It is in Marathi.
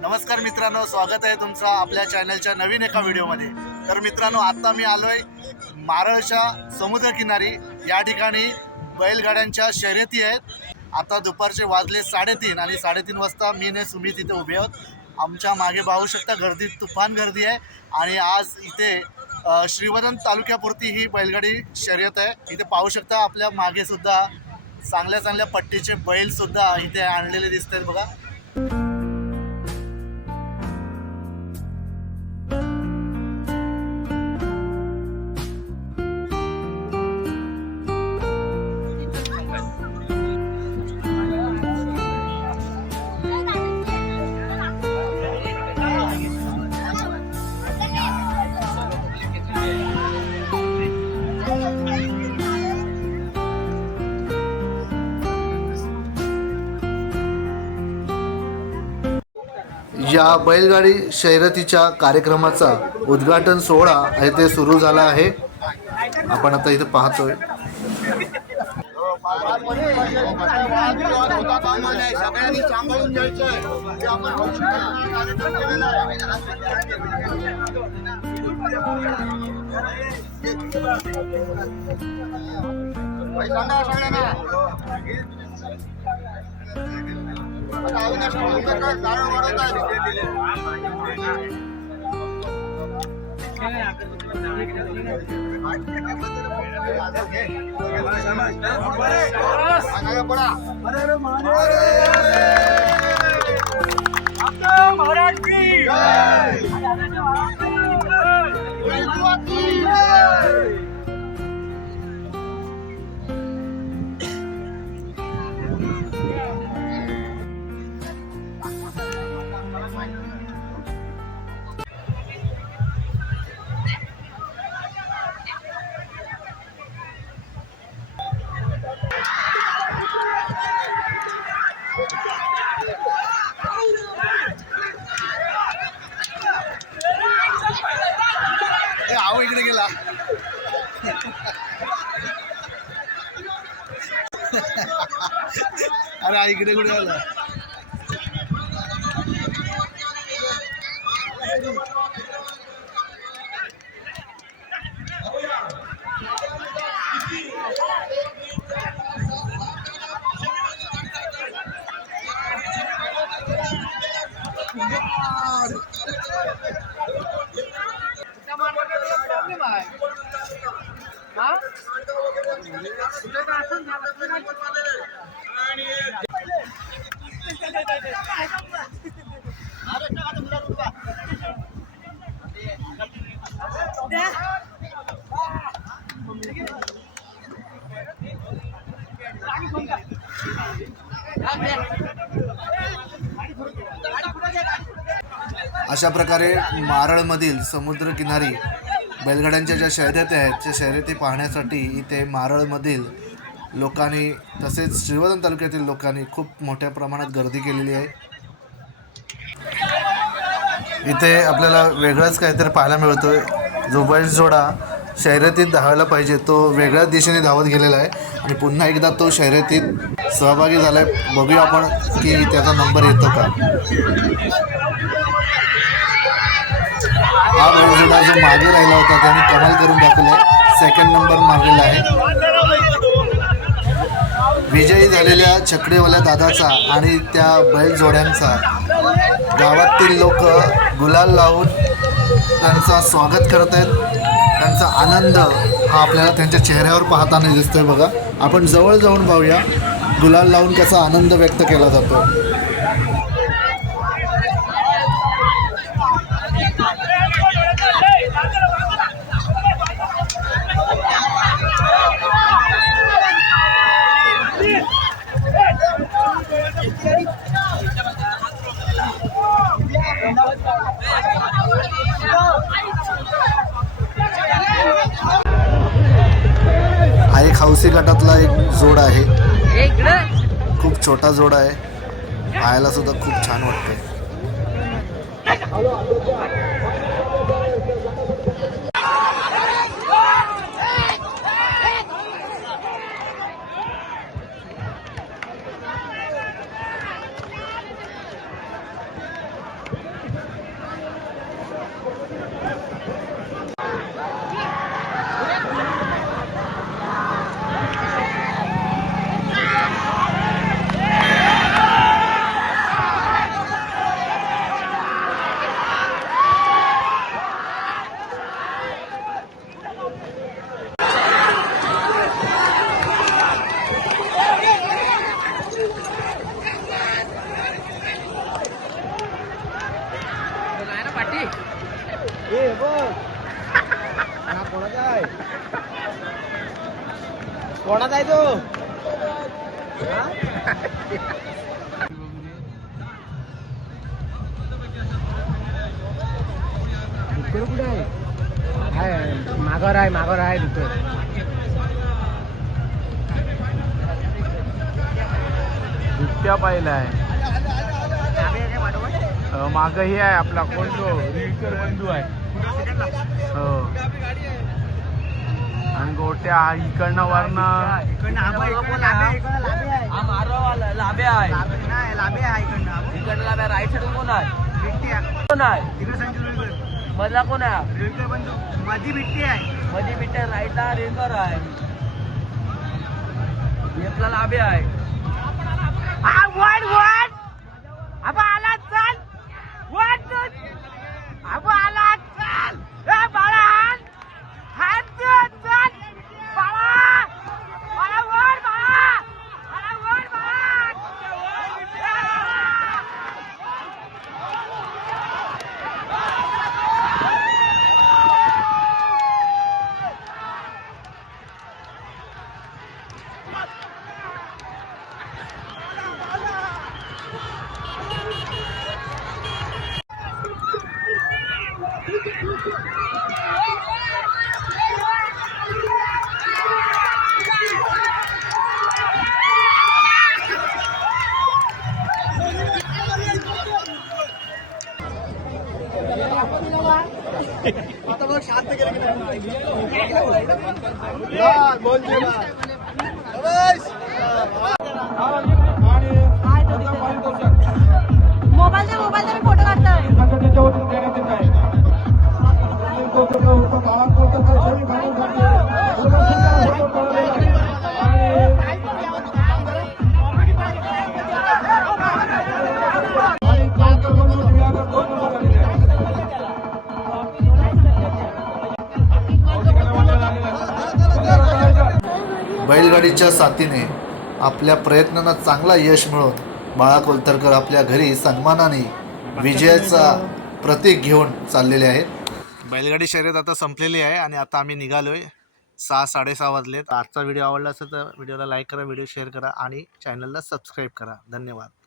नमस्कार मित्रांनो, स्वागत आहे तुमचं आपल्या चॅनलच्या नवीन एका व्हिडिओमध्ये। तर मित्रांनो, आता मी आलोय मारळच्या समुद्रकिनारी। या ठिकाणी बैलगाड्यांच्या शर्यती आहेत। आता दुपारचे वाजले 3:30 आणि 3:30 वाजता मी ने सुमित इथे उभे आहोत। आमच्या मागे पाहू शकता गर्दी, तुफान गर्दी आहे। आणि आज इथे श्रीवर्धन तालुक्यापुरती ही बैलगाडी शर्यत आहे। इथे पाहू शकता आपल्या मागे सुद्धा चांगल्या चांगल्या पट्टीचे बैल सुद्धा इथे आणलेले दिसत आहेत बघा। या बैलगाडी शर्यतीच्या कार्यक्रमाचा उद्घाटन सोहळा आहे ते सुरू झाला आहे। आपण आता इथे पाहतोय। इकडे गेला अरे इकडे कुठे आला। अशा प्रकारे मारळमधील समुद्रकिनारी बैलगाड्यांच्या ज्या शर्यती आहेत त्या शर्यती पाहण्यासाठी इथे मारळमधील लोकांनी तसेच श्रीवर्धन तालुक्यातील लोकांनी खूप मोठ्या प्रमाणात गर्दी केलेली आहे। इथे आपल्याला वेगळाच काहीतरी पाहायला मिळतोय। जो बैलजोडा शर्यतीत धावायला पाहिजे तो वेगळ्याच दिशेने धावत गेलेला आहे आणि पुन्हा एकदा तो शर्यतीत सहभागी झाला आहे। बघूया आपण की त्याचा नंबर येतो का। हा बैलजोडा जो मागे राहिला होता त्याने कमाल करून दाखवले, सेकंड नंबर मारलेला आहे। विजयी झालेल्या छकडेवाल्या दादाचा आणि त्या बैलजोड्यांचा गावातील लोक गुलाल लावून त्यांचा स्वागत करत आहेत। त्यांचा आनंद हा आपल्याला त्यांच्या चेहऱ्यावर पाहताना दिसतोय बघा। आपण जवळ जाऊन पाहूया गुलाल लावून कसा आनंद व्यक्त केला जातो। हा एक हौसी गटातला एक जोड आहे, खूप छोटा जोड आहे, पाहायला सुद्धा खूप छान वाटतंय। कोणाचा आहे तो? कुठे आहे? मागावर आहे तिथे. बिबट्या पाहिलाय. माग हे आहे आपला कोण तो रिळकर बंधू आहे. हो आणि गोट्या इकडनं वरनं राईट साइड कोण आहे? मधला कोण आहे? मधी बिट्टी आहे. राईटला रेंकर आहे. लेफ्टला लाभे आहे. आला चल. आला चल. बाळा हात चल. बाळा वर आता बघ शांत केलं की मोबाईलचा मी फोटो बैलगाडीच्या साथीने आपल्या प्रयत्नांना चांगला यश मिळवत बाळा कोलतरकर आपल्या घरी सन्मानाने विजयाचा प्रतीक घेऊन चाललेले आहेत. बैलगाडी शर्यत आता संपलेली आहे आणि आता आम्ही निघालोय. 6-6:30 वाजलेत. आजचा व्हिडिओ आवडला असेल तर व्हिडिओला लाईक करा, व्हिडिओ शेअर करा आणि चॅनलला सबस्क्राईब करा. धन्यवाद.